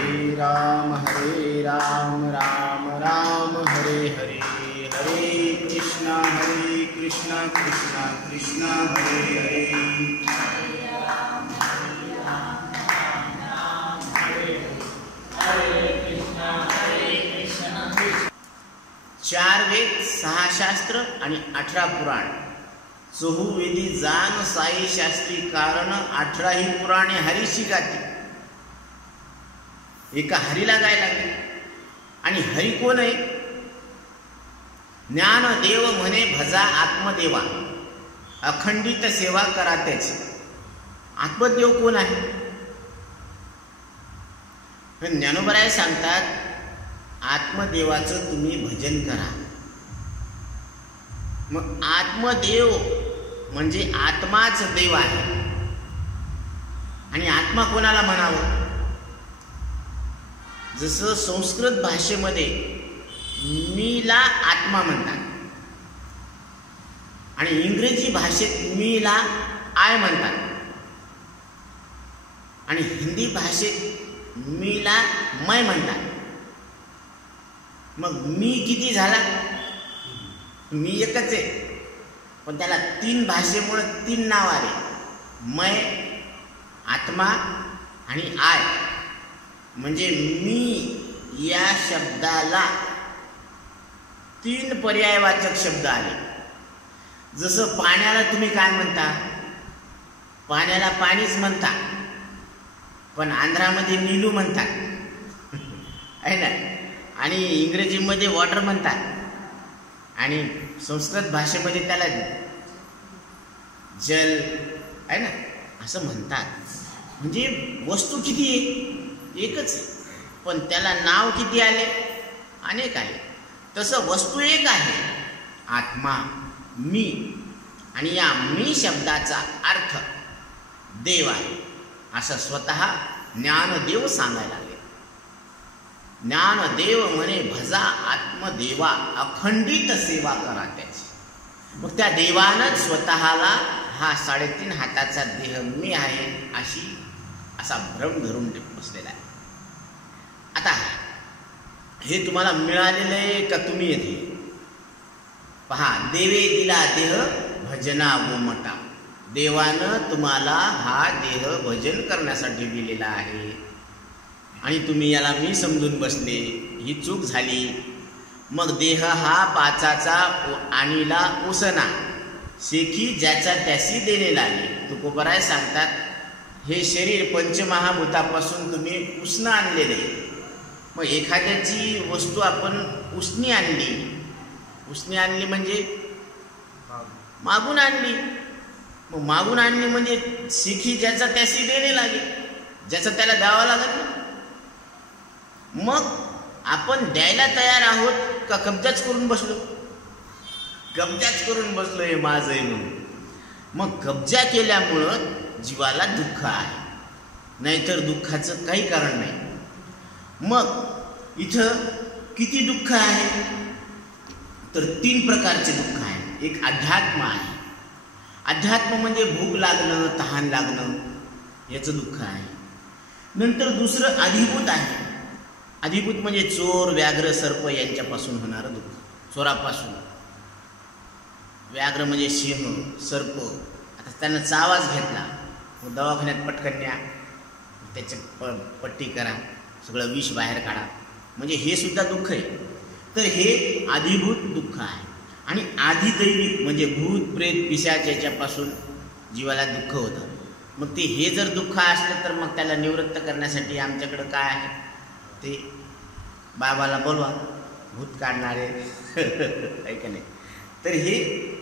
राम राम राम हरे हरे, हरे कृष्णा कृष्णा कृष्णा हरे हरे। चार वेद, 6 शास्त्र आणि 18 पुराण, चहुवेदी जान साई शास्त्री कारण 18 ही पुराणे हरीशी गाती। एका हरीला गायला लागली। आणि हरी कोण आहे? ज्ञानदेव म्हणे भजा आत्मदेवा, अखंडित सेवा करा त्याची। आत्मदेव कोण आहे? ज्ञानोबराय सांगतात आत्मदेवाचं तुम्ही भजन करा। मग आत्मदेव म्हणजे आत्माच देव आहे। आणि आत्मा कोणाला म्हणावं? जसं संस्कृत भाषेमध्ये मीला आत्मा म्हणतात आणि इंग्रजी भाषेत मीला आय म्हणतात आणि हिंदी भाषेत मीला मैं म्हणतात। मग मी किती झाला? मी एकच आहे, पण त्याला 3 भाषेमुळे 3 नाव आले, मैं, आत्मा आणि आय। म्हणजे मी या शब्दाला 3 पर्यायवाचक शब्द आले। जसं पाण्याला तुम्ही काय म्हणता? पाण्याला पाणीच म्हणता, पण आंध्रामध्ये नीलू म्हणतात आहे ना, आणि इंग्रजीमध्ये वॉटर म्हणतात आणि संस्कृत भाषेमध्ये त्याला जल आहे ना असं म्हणतात। म्हणजे वस्तू किती आहे? एकच आहे, पण त्याला नाव किती आले? अनेक आले। तसं वस्तू एक आहे, आत्मा, मी, आणि या मी शब्दाचा अर्थ देव आहे असं स्वतः ज्ञानदेव सांगायला लागले। ज्ञानदेव म्हणे भजा आत्मदेवा, अखंडित सेवा करा त्याची। मग त्या देवानं स्वतःला हा 3.5 हाताचा देह मी आहे असा भ्रम धरून बसलेला आहे। आता हे तुम्हाला मिळालेलं आहे का तुम्ही येथे पहा? देवे दिला देह भजना गोमटा, देवानं तुम्हाला हा देह भजन करण्यासाठी दिलेला आहे आणि तुम्ही याला मी समजून बसले, ही चूक झाली। मग देह हा पाचाचा आणीला उसना, शेखी ज्याचा त्यासी देणे लागले। तुकोबराय सांगतात हे शरीर पंचमहाभूतापासून तुम्ही उसनं आणलेले। मग एखाद्याची वस्तू आपण उसनी आणली म्हणजे मागून आणली। मग मागून आणली म्हणजे शेखी ज्याचा त्यासी देणे लागेल, ज्याचा त्याला द्यावा लागत। मग आपण द्यायला तयार आहोत का कब्जाच करून बसलो? कब्जाच करून बसलो, हे माझं आहे म्हणून। मग कब्जा केल्यामुळं जीवाला दुःख आहे, नाहीतर दुःखाचं काही कारण नाही। मग इथं किती दुःख आहे? तर 3 प्रकारचे दुःख आहे। एक अध्यात्म आहे। अध्यात्म म्हणजे भूक लागणं, तहान लागणं, याचं दुःख आहे। नंतर दुसरं अधिभूत आहे। अधिभूत म्हणजे चोर, व्याघ्र, सर्प यांच्यापासून होणारं दुःख। चोरापासून, व्याघ्र म्हणजे सिंह, सर्प, आता त्यांना चावाच घेतला, दवाखान्यात पटकन न्या, त्याची पट्टी करा, सगळं विष बाहेर काढा, म्हणजे हे सुद्धा दुःख आहे। तर हे अधिभूत दुःख आहे। आणि आधिदैविक म्हणजे भूत, प्रेत, पिशाच याच्यापासून जीवाला दुःख होतं। मग ते हे जर दुःख असलं तर मग त्याला निवृत्त करण्यासाठी आमच्याकडं काय आहे? ते बाबाला बोलवा, भूत काढणारे आहे का नाही? तर हे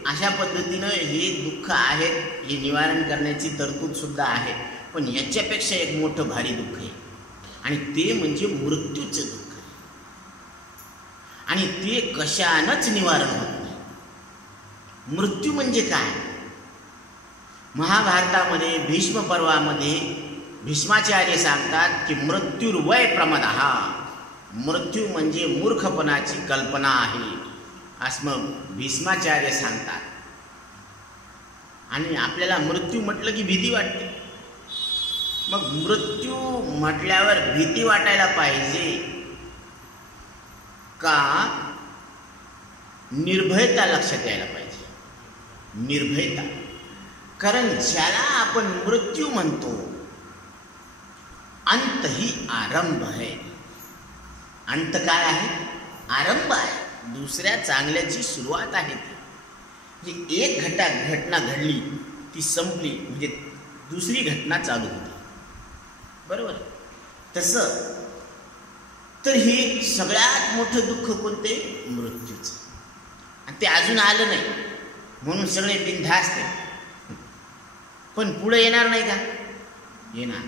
अशा पद्धतीनं हे दुःख आहेत, हे निवारण करण्याची तरतूद सुद्धा आहे। पण याच्यापेक्षा एक मोठं भारी दुःख आहे आणि ते म्हणजे मृत्यूचं दुःख आहे। आणि ते कशानंच निवारण होत नाही। मृत्यू म्हणजे काय? महाभारतामध्ये भीष्म पर्वामध्ये भीष्माचार्य सांगतात की मृत्युर्वय प्रमदः, मृत्यू म्हणजे मूर्खपणाची कल्पना आहे असं भीष्माचार्य सांगतात। आणि आपल्याला मृत्यू म्हटलं की भीती वाटते। मग मृत्यू म्हटल्यावर भीती वाटायला पाहिजे का निर्भयता लक्षात यायला पाहिजे? निर्भयता. कारण ज्याला आपण मृत्यू म्हणतो, अंत ही आरंभ आहे. अंत काय आहे? आरंभ आहे. दुसऱ्या चांगल्याची सुरुवात आहे ती. म्हणजे एक घटना घडली, ती संपली, म्हणजे दुसरी घटना चालू होती. बरोबर? तसं तर हे सगळ्यात मोठं दुःख कोणते? मृत्यूचं. आणि ते अजून आलं नाही म्हणून सगळे बिनधास्त आहेत. पण पुढे येणार नाही का? येणार.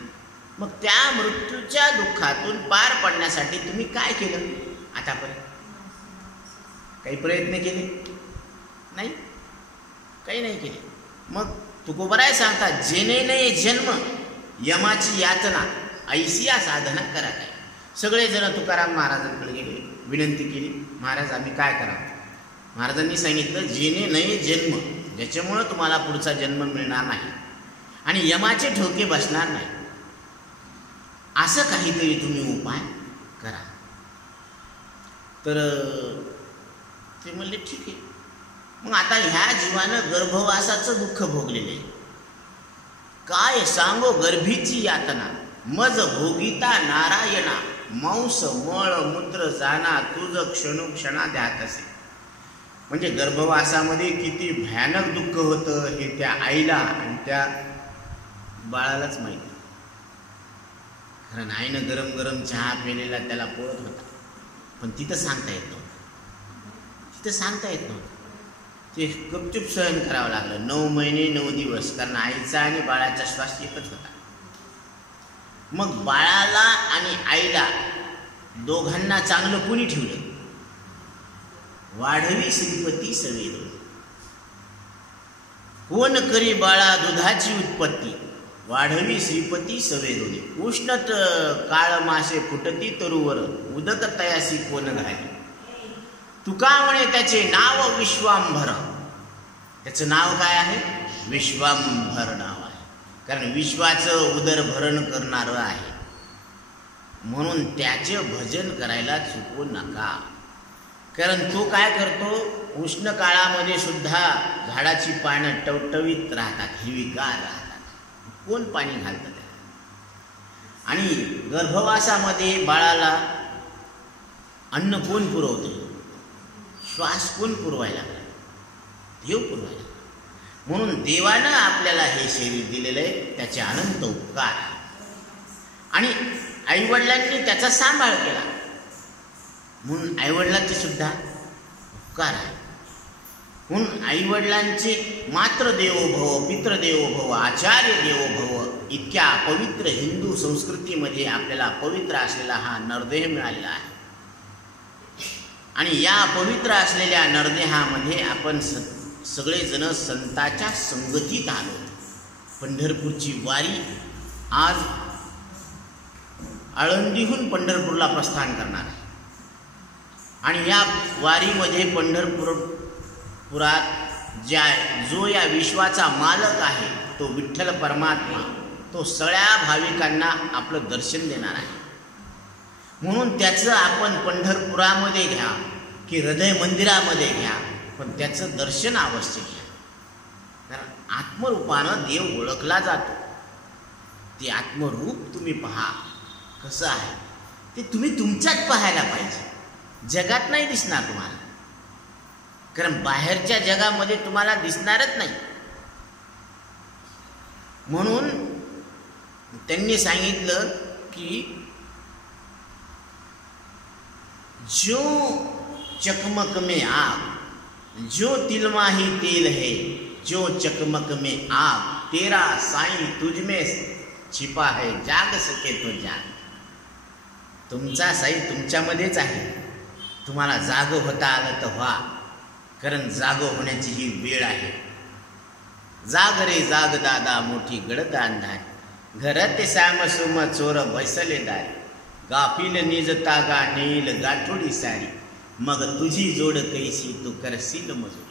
मग त्या मृत्यूच्या दुःखातून पार पडण्यासाठी तुम्ही काय केलं आतापर्यंत? काही प्रयत्न केले नाही? काही नाही केले. मग तुकोबराय सांगतात, जेणे नाही जन्म यमाची यातना ऐसिया साधना करा काय. सगळेजण तुकाराम महाराजांकडे गेले, विनंती केली, महाराज आम्ही काय करावं? महाराजांनी सांगितलं, जेणे नाही जन्म, ज्याच्यामुळं तुम्हाला पुढचा जन्म मिळणार नाही आणि यमाचे ठोके बसणार नाही, असं काहीतरी तुम्ही उपाय करा. तर ते म्हणले ठीक आहे. मग आता ह्या जीवानं गर्भवासाचं दुःख भोगलेले, काय सांगो गर्भीची यातना, मज भोगिता नारायणा, मांस मळ मूत्र जाना, तुझ क्षणोक्षणा द्यात असे. म्हणजे गर्भवासामध्ये किती भयानक दुःख होतं हे त्या आईला आणि त्या बाळालाच माहिती. कारण आईनं गरम गरम चहा पिलेला त्याला पोळत होता, पण तिथं सांगता येत नव्हतं. तिथं सांगता येत नव्हतं. ते गपचूप सहन करावं लागलं 9 महिने 9 दिवस, कारण आईचा आणि बाळाचा श्वास एकच होता. मग बाळाला आणि आईला दोघांना चांगलं कुणी ठेवलं? वाढवी श्रीपती सवेदो. कोण करी बाळा दुधाची उत्पत्ती, वाढवी श्रीपती सवेदोने. उष्णत काळ मासे फुटती तरुवर, उदक तयासी कोण घाली. तुका म्हणे त्याचे नाव विश्वांभर. त्याचं नाव काय आहे? विश्वांभर नाव आहे. कारण विश्वाचं उदरभरण करणारं आहे, म्हणून त्याचे भजन करायला चुकू नका. कारण तो काय करतो? उष्ण काळामध्ये सुद्धा झाडाची पानं टवटवीत राहतात, हिरवीगार राहतात. कोण पाणी घालतं त्याला? आणि गर्भवासामध्ये बाळाला अन्न कोण पुरवते? श्वास कोण पुरवायला लागला? देव पुरवायला. म्हणून देवानं आपल्याला हे शरीर दिलेलं आहे, त्याचे अनंत उपकार. आणि आईवडिलांनी त्याचा सांभाळ केला म्हणून आईवडिलांचे सुद्धा उपकार आहे. म्हणून आईवडिलांचे मातृ देवो भव, पितृ देवो भव, आचार्य देवो भव इतक्या पवित्र हिंदू संस्कृतीमध्ये आपल्याला पवित्र असलेला हा नरदेह मिळालेला आहे. आणि या पवित्र असलेल्या नरदेहामध्ये आपण सगळेजण संतांच्या संगतीत आलो. पंढरपूरची वारी आज आळंदीहून पंढरपूरला प्रस्थान करणार आहे. आणि या वारीमध्ये पंढरपुरात जो या विश्वाचा मालक आहे तो विठ्ठल परमात्मा, तो सगळ्या भाविकांना आपलं दर्शन देणार आहे. म्हणून त्याचं आपण पंढरपुरामध्ये घ्या की हृदय मंदिरामध्ये घ्या, पण त्याचं दर्शन अवश्य घ्या. कारण आत्मरूपानं देव ओळखला जातो. ते आत्मरूप तुम्ही पहा कसं आहे ते तुम्ही तुमच्यात पाहायला पाहिजे. जगात नाही दिसणार तुम्हाला, कारण बाहेरच्या जगामध्ये तुम्हाला दिसणारच नाही. म्हणून त्यांनी सांगितलं की जो चकमक में आग, जो तिलमा ही तेल है, जो चकमक में आग, तेरा साईं तुझ में छिपा है, जाग सके तो जाग. तुमचा साई तुमच्यामध्येच आहे. तुम्हाला जाग होता आलं तर व्हा, कारण जाग होण्याची ही वेळ आहे. जाग रे जाग दादा मोठी गडद अंधार, घरात साम सुम चोर बैसले दारी, गाफील निज तागा नेईल गाठोडी सारी, मग तुझी जोड कैसी तू करशील मजुरी.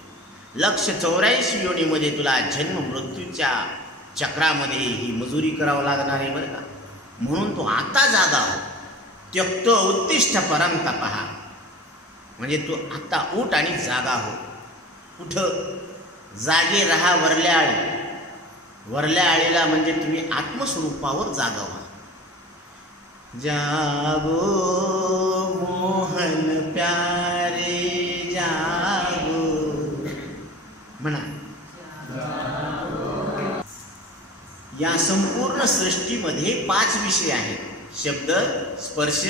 184 योनीमध्ये तुला जन्म मृत्यूच्या चक्रामध्ये ही मजुरी करावं लागणार आहे बरं का. म्हणून तो आता जागा हो. त्यक्त उत्तिष्ठ परम तपहा, म्हणजे तू आता उठ आणि जागा हो. कुठं? जागे राहा वरल्या आळी. वरल्या आळीला म्हणजे तुम्ही आत्मस्वरूपावर जागा व्हा. जागो मोहन प्यारे जागो म्हणा. या संपूर्ण सृष्टीमध्ये 5 विषय आहेत. शब्द, स्पर्श,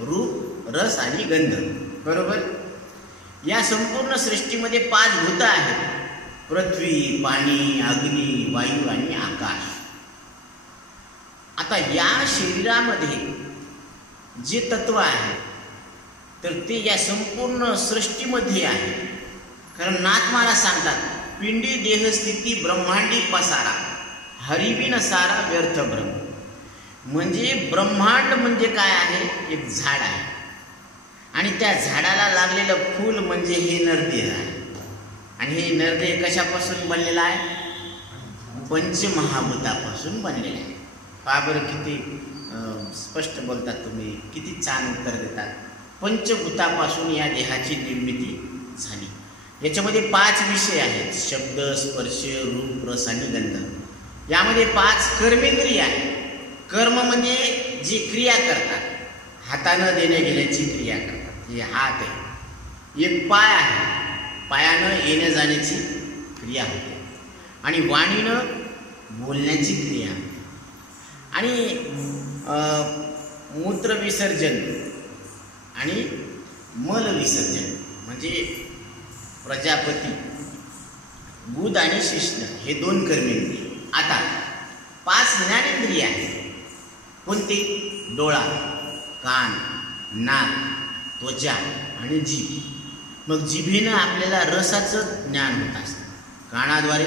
रूप, रस आणि गंध. बरोबर. या संपूर्ण सृष्टीमध्ये 5 भूत आहेत. पृथ्वी, पाणी, अग्नी, वायू आणि आकाश. आता या शरीरामध्ये जे तत्व आहे तर ते या संपूर्ण सृष्टीमध्ये आहे. कारण नाथ महाराज सांगतात, पिंडी देहस्थिती ब्रह्मांडी पसारा, हरिबिन सारा व्यर्थ ब्रह्म. म्हणजे ब्रह्मांड म्हणजे काय आहे? एक झाड आहे आणि त्या झाडाला लागलेलं फूल म्हणजे हे नरदेह आहे. आणि हे नरदेह कशापासून बनलेला आहे? पंचमहाभूतापासून बनलेला आहे. पहा बरं किती स्पष्ट बोलतात तुम्ही, किती छान उत्तर देतात. पंचभूतापासून या देहाची निर्मिती झाली. याच्यामध्ये 5 विषय आहेत. शब्द, स्पर्श, रूप, रस आणि गंध. यामध्ये 5 कर्मेंद्रिय आहेत. कर्म म्हणजे जी क्रिया करतात, हातानं देणे घेण्याची क्रिया करतात, हे हात आहे. एक पाय आहे, पायानं येण्या जाण्याची क्रिया होते. आणि वाणीनं बोलण्याची क्रिया. आणि मूत्र विसर्जन आणि मल विसर्जन म्हणजे प्रजापती, बुध आणि शिष्ण हे 2 कर्मेंद्रिय. आता 5 ज्ञानेंद्रिय आहेत. कोणते? डोळा, कान, नाक, त्वचा आणि जीभ. मग जिभेनं आपल्याला रसाचं ज्ञान होत असतं. कानाद्वारे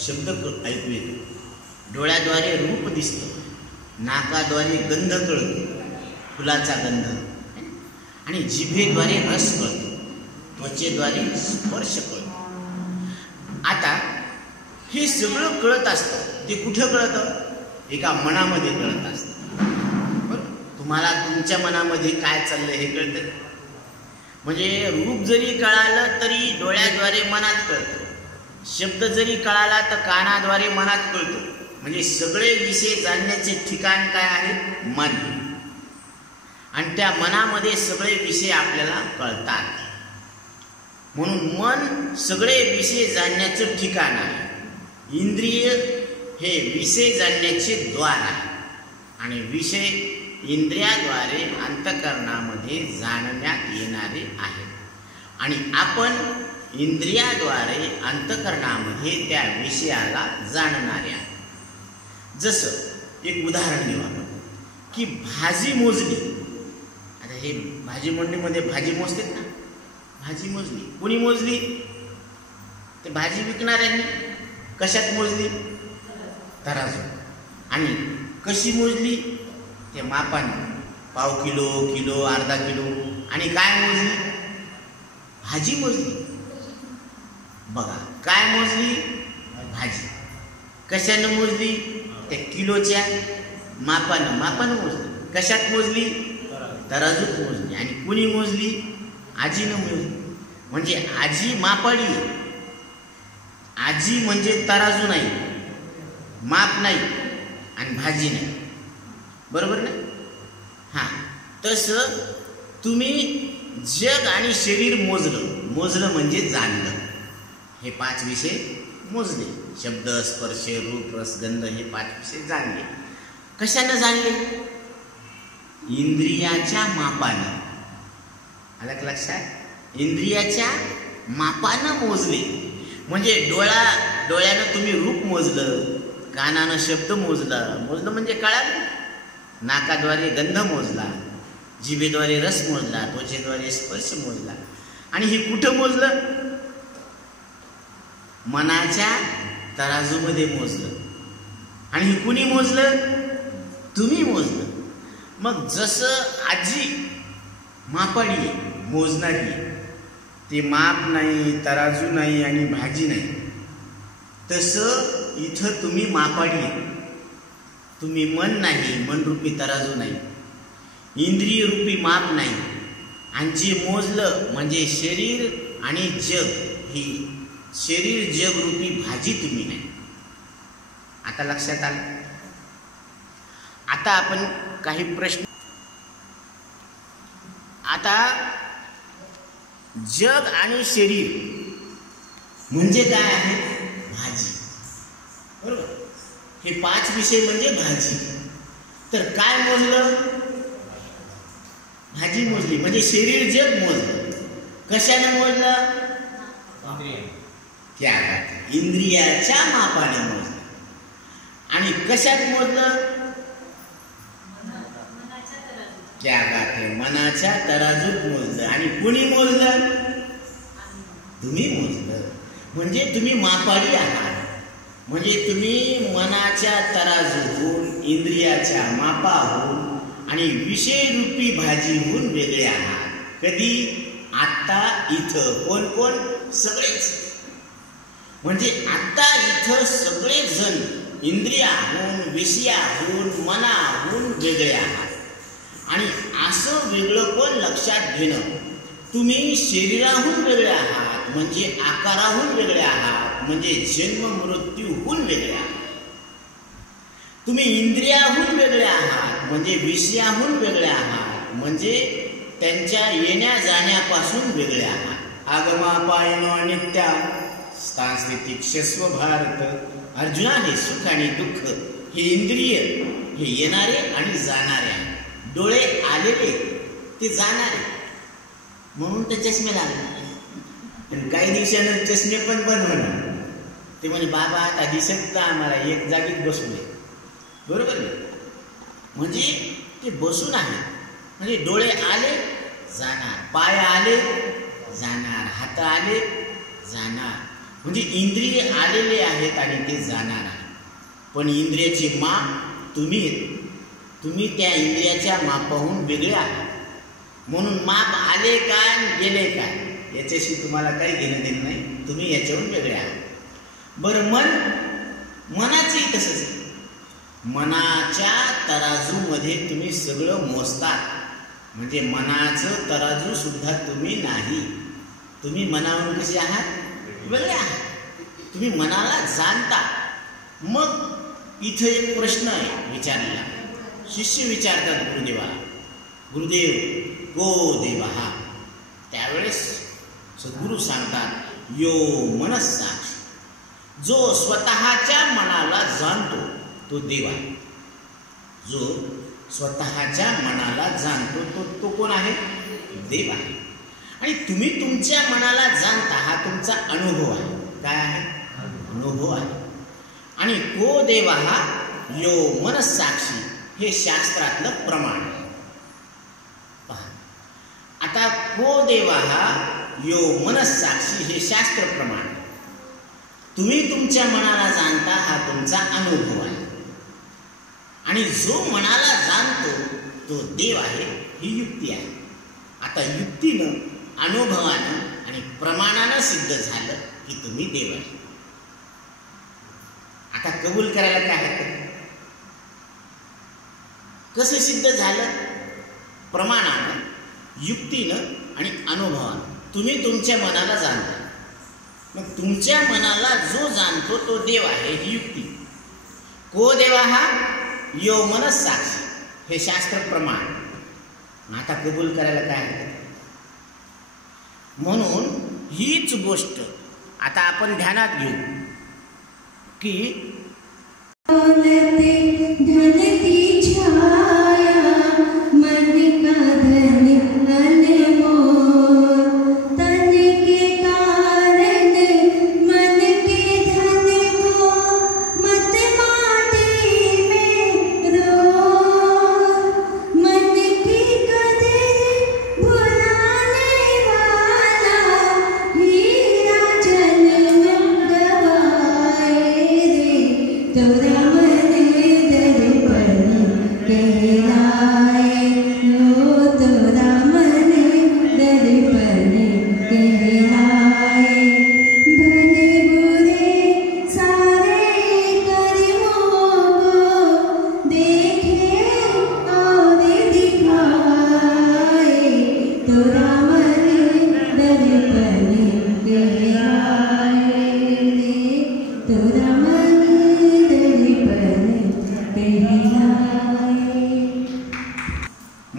शब्द ऐकू येतो, डोळ्याद्वारे रूप दिसतं, नाकाद्वारे गंध कळतो, फुलाचा गंध, आणि जिभेद्वारे रस कळतो, त्वचेद्वारे स्पर्श कळतो. आता हे सगळं कळत असतं. ते कुठं कळतं? एका मनामध्ये कळत असतं. बरं, तुम्हाला तुमच्या मनामध्ये काय चाललं हे कळतं. म्हणजे रूप जरी कळालं तरी डोळ्याद्वारे मनात कळतं, शब्द जरी कळाला तर कानाद्वारे मनात कळतो. म्हणजे सगळे विषय जाणण्याचे ठिकाण काय आहे? मन. आणि त्या मनामध्ये सगळे विषय आपल्याला कळतात. म्हणून मन सगळे विषय जाणण्याचं ठिकाण आहे. इंद्रिय हे विषय जाणण्याचे द्वार आहे. आणि विषय इंद्रियाद्वारे अंतःकरणामध्ये जाणण्यात येणारे आहेत. आणि आपण इंद्रियाद्वारे अंतःकरणामध्ये त्या विषयाला जाणणारे आहे. जसं एक उदाहरण घेऊ आपण की भाजी मोजली. आता हे भाजी मंडीमध्ये भाजी मोजतात ना, भाजी मोजली. कोणी मोजली? ते भाजी विकणाऱ्यांनी. कशात मोजली? तराजू. आणि कशी मोजली? ते मापाने, पाव किलो, किलो, अर्धा किलो. आणि काय मोजली? भाजी मोजली. बघा काय मोजली? भाजी. कशानं मोजली? त्या किलोच्या मापानं मोजली. कशात मोजली? तराजूत मोजली. आणि कुणी मोजली? आजीनं मोजली. म्हणजे आजी मापाडी. आजी म्हणजे तराजू नाही, माप नाही आणि भाजी नाही. बरोबर ना? हां, तसं तुम्ही जग आणि शरीर मोजलं म्हणजे जाणलं. हे 5 विषय मोजले. शब्द, स्पर्श, रूप, रस, गंध हे 5 विषय जाणले. कशानं जाणले? इंद्रियाच्या मापानं. आलं का लक्षात? इंद्रियाच्या मापानं मोजले. म्हणजे डोळ्यानं तुम्ही रूप मोजलं, कानानं शब्द मोजलं म्हणजे कळालं. नाकाद्वारे गंध मोजला, जिभेद्वारे रस मोजला, त्वचेद्वारे स्पर्श मोजला. आणि हे कुठं मोजलं? मनाच्या तराजूमध्ये मोजलं. आणि हे कुणी मोजलं? तुम्ही मोजलं. मग जसं आजी मापाडी मोजणारी, ते माप नाही, तराजू नाही आणि भाजी नाही, तसं इथं तुम्ही मापाडी, तुम्ही मन नाही, मनरूपी तराजू नाही, इंद्रिय रूपी माप नाही, आणि जे मोजलं म्हणजे शरीर आणि जग, ही शरीर जग रूपी भाजी तुम्ही नाही. आता लक्षात आलं. आता आपण काही प्रश्न, आता जग आणि शरीर म्हणजे काय आहे? भाजी. बरोबर. हे 5 विषय म्हणजे भाजी. तर काय मोजलं? भाजी मोजली. म्हणजे शरीर जग मोजलं. कशाने मोजलं? त्यागात, इंद्रियाच्या मापाने मोजलं. आणि कशात मोजलं? त्यागात, मनाच्या तराजूत मोजलं. आणि कुणी मोजलं? तुम्ही मोजलं. म्हणजे तुम्ही मापाडी आहात. म्हणजे तुम्ही मनाच्या तराजूहून, इंद्रियाच्या मापाहून आणि विषयरूपी भाजीहून वेगळे आहात. कधी? आता इथं. कोण कोण? सगळेच. म्हणजे आता इथं सगळेजण इंद्रियाहून, विषयाहून, मनाहून वेगळे आहात. आणि असं वेगळं पण लक्षात घेणं, तुम्ही शरीराहून वेगळे आहात म्हणजे आकाराहून वेगळे आहात, म्हणजे जन्म मृत्यूहून वेगळे आहात. तुम्ही इंद्रियाहून वेगळे आहात म्हणजे विषयाहून वेगळे आहात, म्हणजे त्यांच्या येण्या जाण्यापासून वेगळे आहात. आगमापायनो अनित्या स्थानस्थिती क्षस्व भारत. अर्जुना, हे सुख आणि दुःख, हे इंद्रिय, हे येणारे आणि जाणारे आहे. डोळे आलेले, ते जाणारे, म्हणून ते चष्मे लागले. पण काही दिवसानं चष्मे पण बंद होणार. ते म्हणे बाबा आता दिसत का आम्हाला, एक जागीत बसले. बरोबर ना? म्हणजे ते बसून आहे. म्हणजे डोळे आले, जाणार, पाय आले, जाणार, हात आले, जाणार. म्हणजे इंद्रिय आलेले आहेत आणि ते जाणार आहे. पण इंद्रियाची माप तुम्ही त्या इंद्रियाच्या मापाहून वेगळे आहात. म्हणून माप आले काय, गेले काय, याच्याशी तुम्हाला काही घेणं देणं नाही. तुम्ही याच्याहून वेगळे आहात. बरं, मनाचंही तसंच आहे. मनाच्या तराजूमध्ये तुम्ही सगळं मोजतात. म्हणजे मनाचं तराजू सुद्धा तुम्ही नाही. तुम्ही मनावरून कसे आहात? वेगळे आहात. तुम्ही मनाला जाणता. मग इथं एक प्रश्न आहे विचारलेला. शिष्य विचारतात गुरुदेवाला, गुरुदेव को देवहा. त्यावेळेस सद्गुरू सांगतात, यो मनस्साक्षी. जो स्वतःच्या मनाला जाणतो तो देव आहे. जो स्वतःच्या मनाला जाणतो तो कोण आहे? देव आहे. आणि तुम्ही तुमच्या मनाला जाणता, हा तुमचा अनुभव आहे. काय आहे? अनुभव आहे. आणि को देवा हा यो मनस्साक्षी, हे शास्त्रातलं प्रमाण आहे. पहा, आता को देवा हा यो मनस्साक्षी, हे शास्त्र प्रमाण. तुम्ही तुमच्या मनाला जाणता, हा तुमचा अनुभव आहे. आणि जो मनाला जाणतो तो देव आहे, ही युक्ती आहे. आता युक्तीनं, अनुभवानं आणि प्रमाणानं सिद्ध झालं की तुम्ही देव आहे. आता कबूल करायला काय हरकत? कसं सिद्ध झालं? प्रमाणानं, युक्तीनं आणि अनुभवानं. तुम्ही तुमच्या मनाला जाणता. मग तुमच्या मनाला जो जाणतो तो देव आहे, ही युक्ती. को देवा हा यो मनस्साक्षी, हे शास्त्र प्रमाण. आता कबूल करायला काय हरकत? म्हणून हीच गोष्ट आता आपण ध्यानात घेऊ की Toda manera de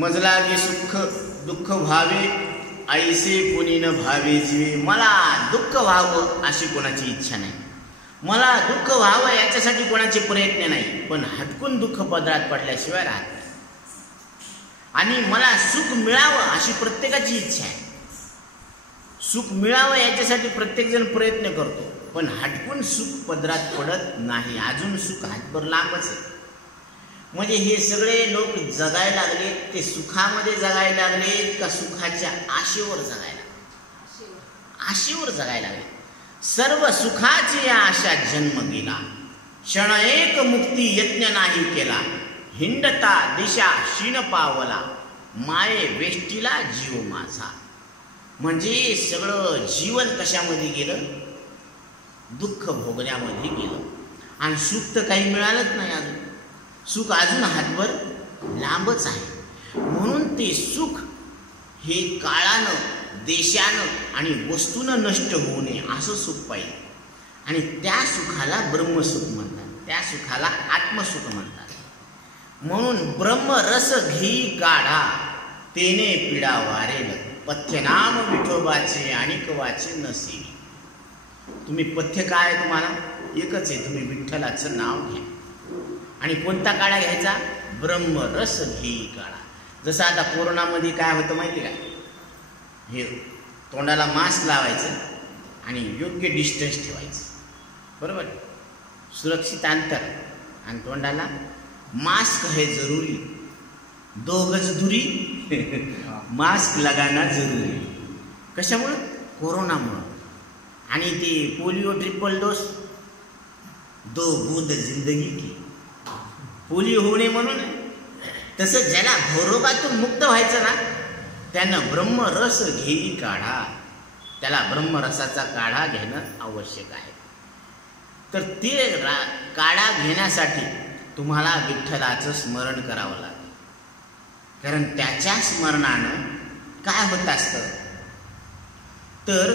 मजलागे सुख दुःख व्हावे ऐसे कोणी न भावे जीवे. मला दुःख व्हावं अशी कोणाची इच्छा नाही, मला दुःख व्हावं याच्यासाठी कोणाचे प्रयत्न नाही, पण हटकून दुःख पदरात पडल्याशिवाय राहत नाही. आणि मला सुख मिळावं अशी प्रत्येकाची इच्छा आहे. सुख मिळावं याच्यासाठी प्रत्येकजण प्रयत्न करतो, पण हटकून सुख पदरात पडत नाही. अजून सुख हातभर लांबच आहे. म्हणजे हे सगळे लोक जगायला लागले ते सुखामध्ये जगायला लागले का सुखाच्या आशेवर जगायला, आशेवर जगायला लागले. सर्व सुखाची आशा जन्म गेला, क्षण एक मुक्ती यत्न नाही केला. हिंडता दिशा क्षीण पावला, माये वेष्टीला जीव माझा. म्हणजे सगळं जीवन कशामध्ये गेलं, दुःख भोगण्यामध्ये गेलं. आणि सुख तर काही मिळालंच नाही अजून. सुख अजून हातभर लांबच आहे. म्हणून ते सुख हे काळानं, देशानं आणि वस्तूनं नष्ट होऊ नये असं सुख पाहिजे. आणि त्या सुखाला ब्रह्मसुख म्हणतात, त्या सुखाला आत्मसुख म्हणतात. म्हणून ब्रह्मरस घेई काढा, तेने पिढा वारेल. पथ्यनाम विठोबाचे आणिकवाचे नसेल. तुम्ही पथ्य काय आहे, तुम्हाला एकच आहे, तुम्ही विठ्ठलाचं नाव घ्या. आणि कोणता काढा घ्यायचा, ब्रह्मरस घेई काढा. जसं आता कोरोनामध्ये काय होतं माहिती का, हे तोंडाला मास्क लावायचं आणि योग्य डिस्टन्स ठेवायचं, बरोबर, सुरक्षित अंतर. आणि तोंडाला मास्क है जरूरी, 2 गज दूरी मास्क लगाना जरूरी. कशामुळं, कोरोनामुळं. आणि ते पोलिओ ट्रिपल डोस, 2 बूंद जिंदगी की, पोलिओ होऊ नये म्हणून. तसं ज्याला भवरोगातून मुक्त व्हायचं ना, त्यानं ब्रह्मरस घेई काढा, त्याला ब्रह्मरसाचा काढा घेणं आवश्यक आहे. तर ते काढा घेण्यासाठी तुम्हाला विठ्ठलाचं स्मरण करावं लागेल. कारण त्याच्या स्मरणानं काय होत असतं, तर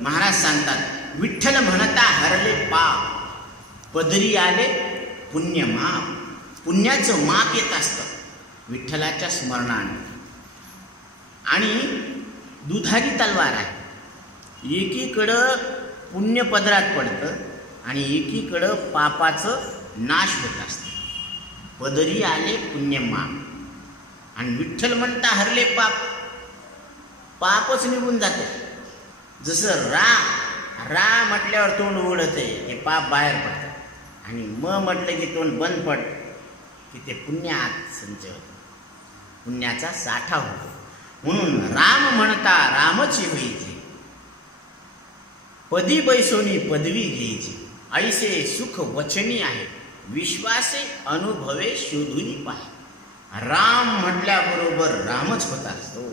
महाराज सांगतात, विठ्ठल म्हणता हरले पाप, पदरी आले पुण्य माप. पुण्याचं माप येत असतं विठ्ठलाच्या स्मरणानं. आणि दुधारी तलवार आहे, एकीकडं पुण्य पदरात पडतं आणि एकीकडं पापाचं नाश होत असतं. पदरी आले पुण्य माप. आणि विठ्ठल म्हणता हरले पाप, पापच निघून जाते. जसं रा म्हटल्यावर तोंड उघडत आहे, हे पाप बाहेर पडतं. आणि म्हटलं की तोंड बंद पड की ते पुण्यात संचय होतो, पुण्याचा साठा होतो. म्हणून राम म्हणता रामची होईचे, पदी बैसोनी पदवी घ्यायची. ऐसे सुख वचनी आहे, विश्वासे अनुभवे शोधूनी पाहे. राम म्हटल्याबरोबर रामच होत असतो.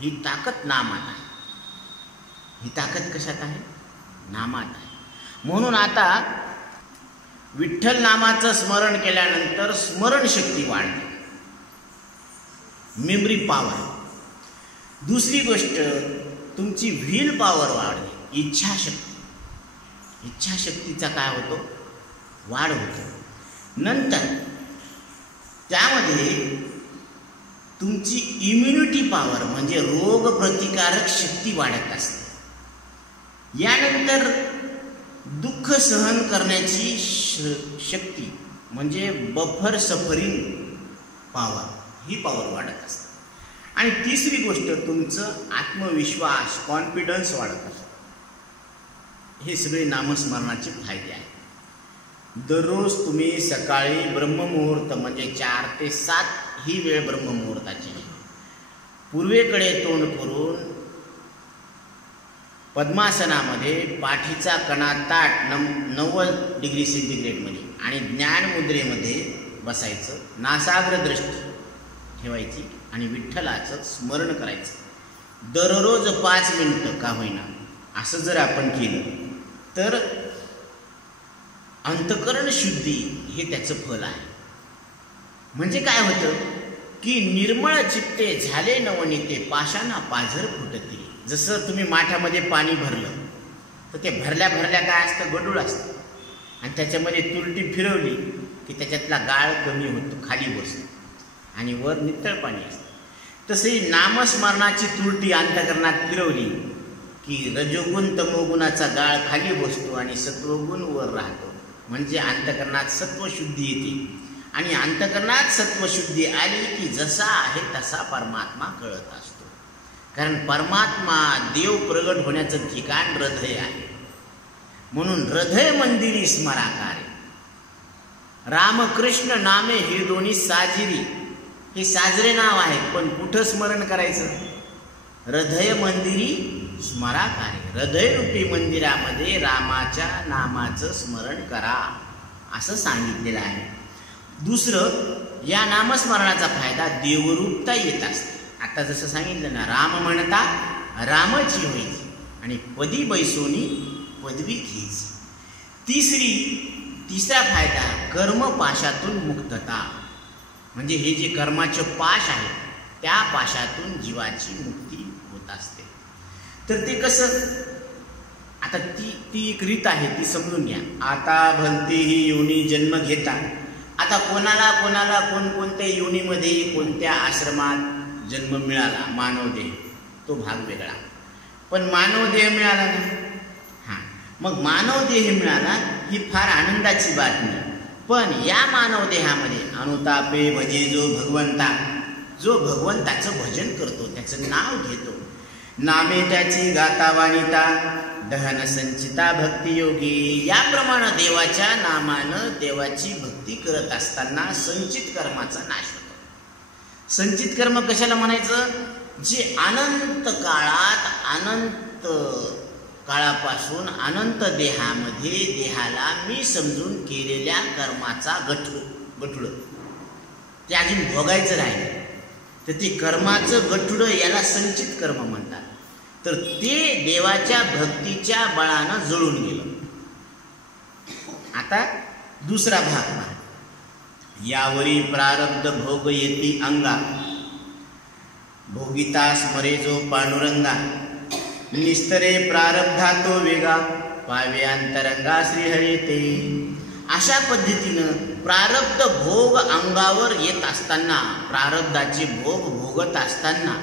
ही ताकद नामात आहे. ही ताकद कशात आहे, नामात आहे. म्हणून आता विठ्ठल नामाचं स्मरण केल्यानंतर स्मरणशक्ती वाढते, मेमरी पॉवर. दुसरी गोष्ट, तुमची व्हील पॉवर वाढते, इच्छाशक्ती. इच्छाशक्तीचा काय होतो, वाढ होतो. नंतर त्यामध्ये तुमची इम्युनिटी पॉवर म्हणजे रोग प्रतिकारक शक्ती वाढत असते. यानंतर दुःख सहन करण्याची शक्ती म्हणजे बफर सफरिंग पॉवर, ही पॉवर वाढत असते. आणि तिसरी गोष्ट, तुमचं आत्मविश्वास, कॉन्फिडन्स वाढत असतो. हे सगळे नामस्मरणाचे फायदे आहेत. दररोज तुम्ही सकाळी ब्रह्ममुहूर्त म्हणजे 4 ते 7 ही वेळ ब्रह्ममुहूर्ताची आहे. पूर्वेकडे तोंड करून पद्मासनामध्ये पाठीचा कणा ताट 90 डिग्री सेंटीग्रेडमध्ये आणि ज्ञानमुद्रेमध्ये बसायचं. नासाग्र दृष्टी ठेवायची आणि विठ्ठलाचं स्मरण करायचं. दररोज 5 मिनिटं का होईना असं जर आपण केलं तर अंतकरण शुद्धी हे त्याचं फल आहे. म्हणजे काय होतं की निर्मळ चित्ते झाले नवनीते, पाषाणा पाझर फुटते. जसं तुम्ही माठामध्ये पाणी भरलं तर ते भरल्या काय असतं, गडूळ असतं. आणि त्याच्यामध्ये तुरटी फिरवली की त्याच्यातला गाळ कमी होतो, खाली बसतो आणि वर नितळ पाणी असतं. तसे नामस्मरणाची तुरटी अंतकरणात फिरवली की रजोगुण तमोगुणाचा गाळ खाली बसतो आणि सत्वगुण वर राहतो. म्हणजे अंतकरणात सत्वशुद्धी येते आणि अंतकरणात सत्वशुद्धी आली की जसा आहे तसा परमात्मा कळत असतो. कारण परमात्मा देव प्रगट होण्याचं ठिकाण हृदय आहे. म्हणून हृदय मंदिरी स्मराकारे. रामकृष्ण नामे हे दोन्ही साजिरी, हे साजरे नाव आहेत. पण कुठं स्मरण करायचं? हृदय मंदिरी स्मराकारे. हृदयरूपी मंदिरामध्ये रामाच्या नामाचं स्मरण करा असं सांगितलेलं आहे. दुसरं, या नामस्मरणाचा फायदा देवरूपता येत असते. आता जसं सांगितलं ना, राम म्हणता रामाची व्हायची आणि पदी बैसोनी पदवी घ्यायची. तिसरा फायदा कर्मपाशातून मुक्तता. म्हणजे हे जे कर्माचे पाश आहे त्या पाशातून जीवाची मुक्ती होत असते. तर ते कसं? आता ती एक रीत आहे, ती समजून घ्या. आता भलतेही योनी जन्म घेता. आता कोणाला कोणकोणत्या योनीमध्ये कोणत्या आश्रमात जन्म मिळाला, मानवदेह, तो भाग वेगळा. पण मानवदेह मिळाला ना, मग मानवदेह मिळाला ही फार आनंदाची बातमी. पण या मानवदेहामध्ये अनुतापे भजे जो भगवंताचं भजन करतो, त्याचं नाव घेतो, नामे त्याची गाता वाणिता दहन संचिता भक्तियोगी. याप्रमाणे देवाच्या नामानं देवाची भक्ती करत असताना संचित कर्माचा नाश होतो. संचित कर्म कशाला म्हणायचं? जे अनंत काळापासून अनंत देहामध्ये देहाला मी समजून केलेल्या कर्माचा गठुड ते अजून भोगायचं राहिलं, तर ते कर्माचं गठुड याला संचित कर्म म्हणतात. तर ते देवाच्या भक्तीच्या बळानं जळून गेलं. आता दुसरा भाग पहा. यावरी प्रारब्ध भोग येती अंगा, भोगिता स्मरे जो पांडुरंगा, निस्तरे प्रारब्धा तो वेगा, पावे अंतरंगा श्रीहरी ते. अशा पद्धतीनं प्रारब्ध भोग अंगावर येत असताना, प्रारब्धाचे भोग भोगत असताना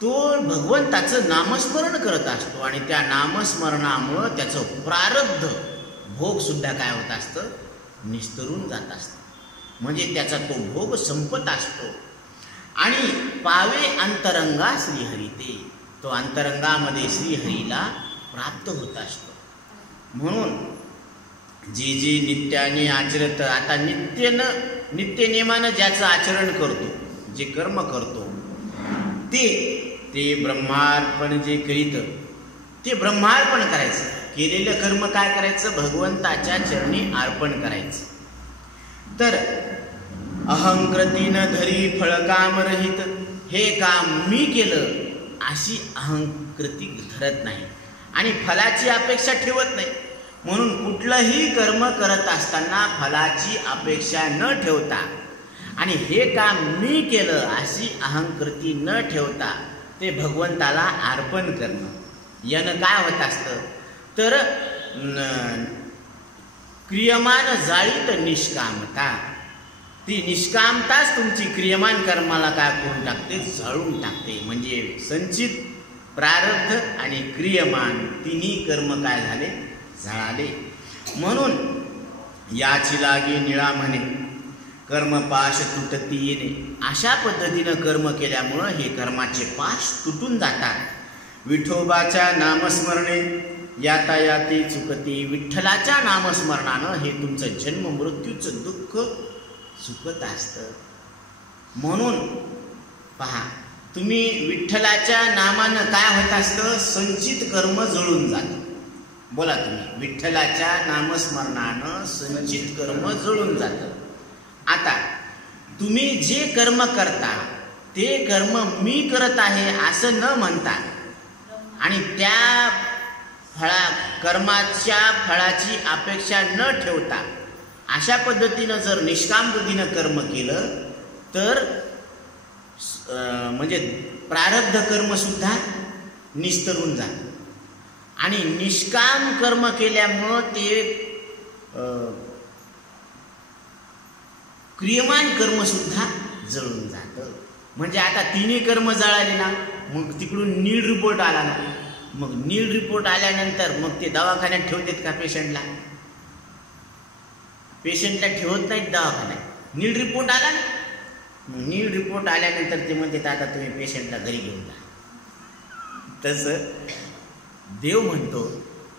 तो भगवंताचं नामस्मरण करत असतो आणि त्या नामस्मरणामुळं त्याचं प्रारब्ध भोग सुद्धा काय होत असतं? निस्तरून जात असतं. म्हणजे त्याचा तो भोग संपत असतो. आणि पावे अंतरंगा श्रीहरी ते, तो अंतरंगामध्ये श्रीहरीला प्राप्त होत असतो. म्हणून जे नित्याने आचरत, आता नित्य नियमानं ज्याचं आचरण करतो, जे कर्म करतो, ते ब्रह्मार्पण जे करीत, ते ब्रह्मार्पण करायचं. केलेलं कर्म काय करायचं? भगवंताच्या चरणी अर्पण करायचं. तर अहंकृतीनं धरी फळकाम रहित, हे काम मी केलं अशी अहंकृती धरत नाही आणि फलाची अपेक्षा ठेवत नाही. म्हणून कुठलंही कर्म करत असताना फलाची अपेक्षा न ठेवता आणि हे काम मी केलं अशी अहंकृती न ठेवता ते भगवंताला अर्पण करणं, यानं काय होत असतं? तर क्रियमान जाळीत निष्कामता. ती निष्कामताच तुमची क्रियमान कर्माला काय करून टाकते? जाळून टाकते. म्हणजे संचित, प्रारब्ध आणि क्रियमान तिन्ही कर्म काय झाले? जळाले. म्हणून याची लागे निळा म्हणे, कर्मपाश तुटती येणे. अशा पद्धतीनं कर्म केल्यामुळं हे कर्माचे पाश तुटून जातात. विठोबाच्या नामस्मरणे यातायाती चुकती. विठ्ठलाच्या नामस्मरणानं हे तुमचं जन्म मृत्यूचं दुःख चुकत असतं. म्हणून पहा, तुम्ही विठ्ठलाच्या नामानं काय होत असतं? संचित कर्म जळून जातं. बोला तुम्ही, विठ्ठलाच्या नामस्मरणानं संचित कर्म जळून जातं. आता तुम्ही जे कर्म करता ते कर्म मी करत आहे असं न म्हणता आणि त्या कर्माच्या फळाची अपेक्षा न ठेवता अशा पद्धतीनं जर निष्काम बुद्धीनं कर्म केलं तर म्हणजे प्रारब्ध कर्म सुद्धा निस्तरून जातं. आणि निष्काम कर्म केल्यामुळं ते क्रियमान कर्म सुद्धा जळून जातं. म्हणजे आता तिन्ही कर्म जळाले ना, मग तिकडून नीड रिपोर्ट आला ना, मग नीड रिपोर्ट आल्यानंतर मग ते दवाखान्यात ठेवतात का पेशंटला? पेशंटला ठेवत नाहीत दवाखान्यात. नीड रिपोर्ट आला ना, मग नीड रिपोर्ट आल्यानंतर ते म्हणतात आता तुम्ही पेशंटला घरी घेऊन जा. तसं देव म्हणतो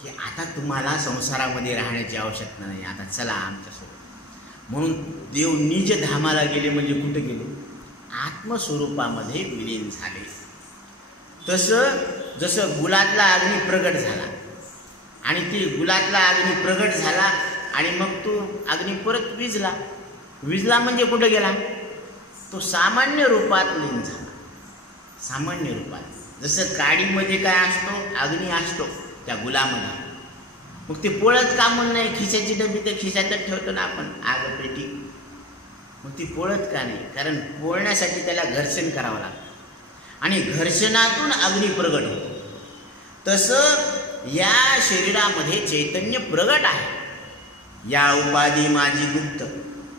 की आता तुम्हाला संसारामध्ये राहण्याची आवश्यकता नाही, आता चला आमच्यासोबत. म्हणून देव निज धामाला गेले म्हणजे कुठे गेले? आत्मस्वरूपामध्ये विलीन झाले. तसं जसं गुलातला अग्नी प्रगट झाला आणि ती गुलातला अग्नी प्रगट झाला आणि मग तो अग्नी परत विजला म्हणजे कुठे गेला? तो सामान्य रूपात लीन झाला. सामान्य रूपात जसं काडीमध्ये काय असतो? अग्नी असतो त्या गुलामध्ये. मग ते पोळत का म्हणून नाही? खिशाची डबी तर खिशातच ठेवतो ना आपण, आग पेटी. मग ती पोळत का नाही? कारण पोळण्यासाठी त्याला घर्षण करावं लागतं आणि घर्षणातून अग्नी प्रगट होतो. तसं या शरीरामध्ये चैतन्य प्रगट आहे. या उपाधी माझी गुप्त,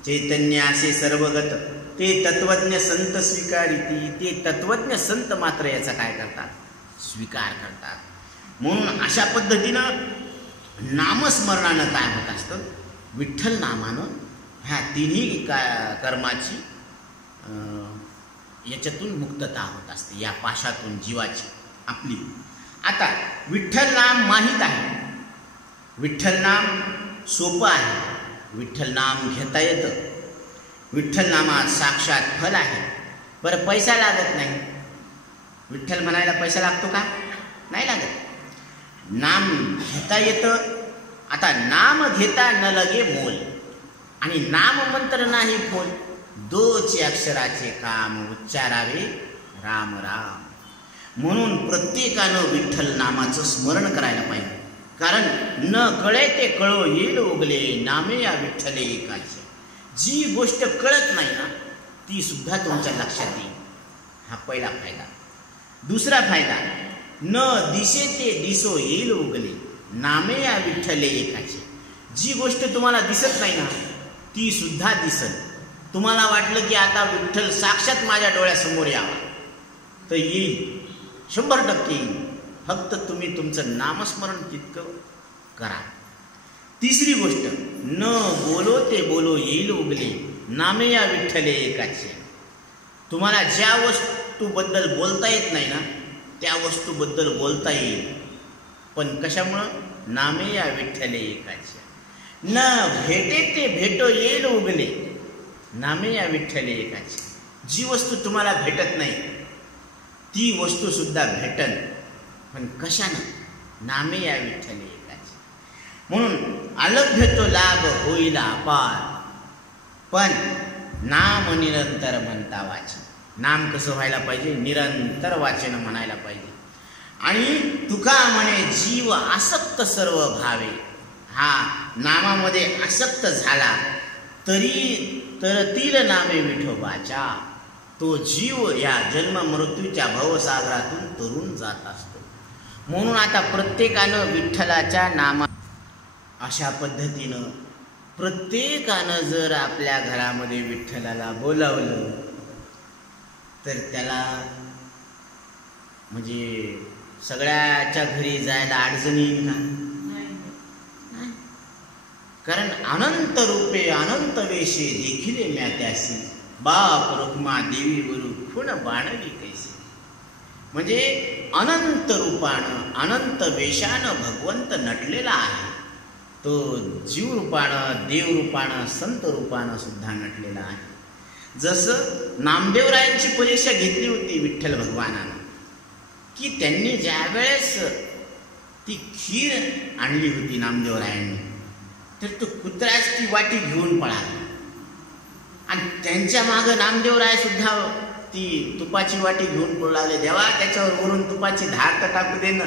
चैतन्य असे सर्वगत, ते तत्वज्ञ संत स्वीकारिती. ते तत्वज्ञ संत मात्र याचा काय करतात? स्वीकार करतात. म्हणून अशा पद्धतीनं नामस्मरणानं काय होत असतं? विठ्ठल नामानं ह्या तिन्ही कर्माची याच्यातून मुक्तता होत असते, या पाशातून जीवाची आपली. आता विठ्ठल नाम माहीत आहे, विठ्ठल नाम सोपं आहे, विठ्ठल नाम घेता येतं, विठ्ठल नामात साक्षात फल आहे. बरं, पैसा लागत नाही. विठ्ठल म्हणायला पैसा लागतो का? नाही लागत. नाम घेता येतं. आता नाम घेता न लगे मोल, आणि नाम मंत्र नाही फोल. दोचे अक्षराचे काम, उच्चारावे राम राम. म्हणून प्रत्येकानं विठ्ठल नामाचं स्मरण करायला पाहिजे. कारण न कळे ते कळो येईल उगले, नामे या विठ्ठले एकाचे. जी गोष्ट कळत नाही ना, ती सुद्धा तुमच्या लक्षात येईल. हा पहिला फायदा. दुसरा फायदा, न दिसे ते दिसो येईल उगले, नामे या विठ्ठले एकाचे. जी गोष्ट तुम्हाला दिसत नाही ना, ती सुद्धा दिसत. तुम्हाला वाटलं की आता विठ्ठल साक्षात माझ्या डोळ्यासमोर यावा, तर येईल, 100% येईल. फक्त तुम्ही तुमचं नामस्मरण तितकं करा. तिसरी गोष्ट, न बोलो ते बोलो येईल उगले, नामे या विठ्ठले एकाचे. तुम्हाला ज्या वस्तूबद्दल बोलता येत नाही ना, त्या वस्तूबद्दल बोलता येईल. पण कशामुळं? नामे या विठ्ठले एकाचे. न भेटे ते भेटो येईल उगले, नामे या विठ्ठले एकाचे. जी वस्तू तुम्हाला भेटत नाही ती वस्तू सुद्धा भेटल. पण कशानं? नामे या विठ्ठले एकाचे. म्हणून अलभ्य तो लाभ होईल अपार, पण नाम निरंतर म्हणता वाचे. नाम कसं व्हायला पाहिजे? निरंतर वाचन म्हणायला पाहिजे. आणि तुका म्हणे जीव आसक्त सर्व भावे. हा नामामध्ये आसक्त झाला तरी तरतील नामे विठोबाच्या. तो जीव या जन्म मृत्यूच्या भवसागरातून तरून जात असतो. म्हणून आता प्रत्येकानं विठ्ठलाच्या नामा अशा पद्धतीनं प्रत्येकानं जर आपल्या घरामध्ये विठ्ठलाला बोलावलं तर त्याला म्हणजे सगळ्याच्या घरी जायला अडचण येईल का? नाही. कारण अनंत रूपे अनंत वेशे देखिले म्या त्यासी, बाप रुक्मा देवी गुरु खुण बाणवी कैसे. म्हणजे अनंत रूपानं अनंत वेशानं भगवंत नटलेला आहे. तो जीव रूपानं, देव रूपानं, संत रूपानं सुद्धा नटलेला आहे. जसं नामदेवरायांची परीक्षा घेतली होती विठ्ठल भगवानानं, की त्यांनी ज्यावेळेस ती खीर आणली होती नामदेवरायांनी, तर तो कुत्र्याच ती वाटी घेऊन पळाला. आणि त्यांच्या मागं नामदेवराय सुद्धा ती तुपाची वाटी घेऊन पळू लागले. देवा, त्याच्यावर वरून तुपाची धार तर टाकू दे ना,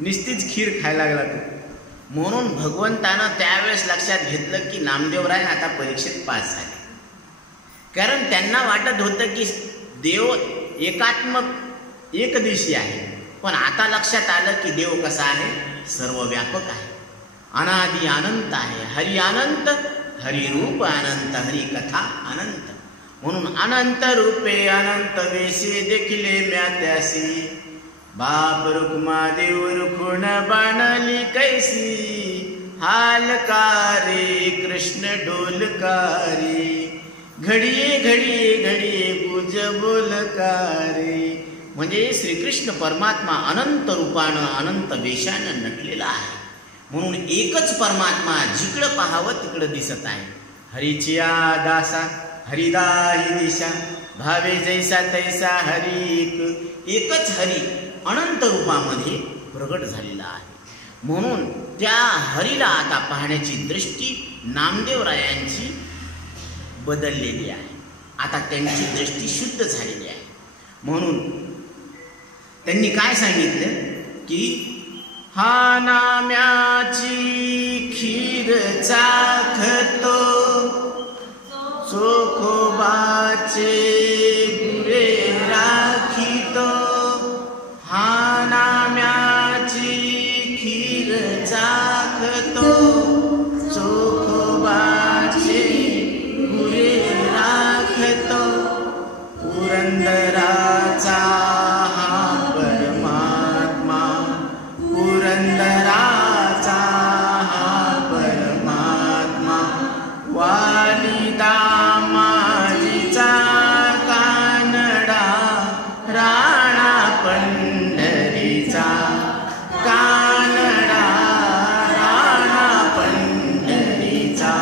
नुसतीच खीर खायला लागला तो. म्हणून भगवंतानं त्यावेळेस लक्षात घेतलं की नामदेवराय आता परीक्षेत पास झाले. कारण त्यांना वाटत होतं की देव एकात्मक एकदिशी आहे. पण आता लक्षात आलं की देव कसा आहे? सर्वव्यापक आहे, अनादि अनंत आहे. हरि अनंत, हरिरूप अनंत, हरिकथा अनंत. म्हणून अनंत रूपे अनंत वेशी देखिले म्या त्यासी, बाप रुक्मा देव रुखुण बाणली कैसी, हालकारे कृष्ण डोलकारे, घडिये घडिये घडिये गुज बोलकारे. म्हणजे श्रीकृष्ण परमात्मा अनंत रूपानं अनंत वेशानं नटलेला आहे. म्हणून एकच परमात्मा जिकडं पाहावं तिकडं दिसत आहे. हरीची दासा हरिदाही दिशा, भावे जैसा तैसा हरी एक. एकच हरी अनंत रूपामध्ये प्रगट झालेला आहे. म्हणून त्या हरीला आता पाहण्याची दृष्टी नामदेवरायांची बदललेली आहे. आता त्यांची दृष्टी शुद्ध झालेली आहे. म्हणून त्यांनी काय सांगितलं की हा नाम्याची खीर चाखतो, चोखोबाचे गुरे राखितो. हा नाम्याची खीर चाखतो, चोखोबाचे गुरे राखतो. पुरंदराचा हा परमात्मा, पुरंदराचा हा परमात्मा, वालिदा माझीचा कानडा, राणा पंढरीचा कानडा, राणा पंढरीचा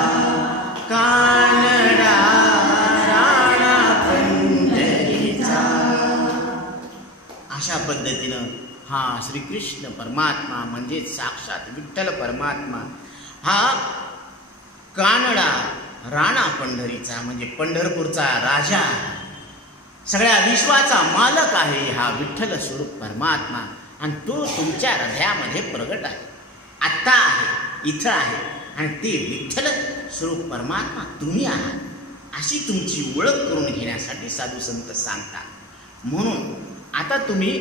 कानडा, राणा पंढरीचा. अशा पद्धतीनं हा श्रीकृष्ण परमात्मा म्हणजे साक्षात विठ्ठल परमात्मा हा कानडा राणा पंढरीचा म्हणजे पंढरपूरचा राजा, सगळ्या विश्वाचा मालक आहे हा विठ्ठल स्वरूप परमात्मा. आणि तो तुमच्या हृदयामध्ये प्रगट आहे, आत्ता आहे, इथं आहे. आणि ते विठ्ठल स्वरूप परमात्मा तुम्ही आहात, अशी तुमची ओळख करून घेण्यासाठी साधू संत सांगतात. म्हणून आता तुम्ही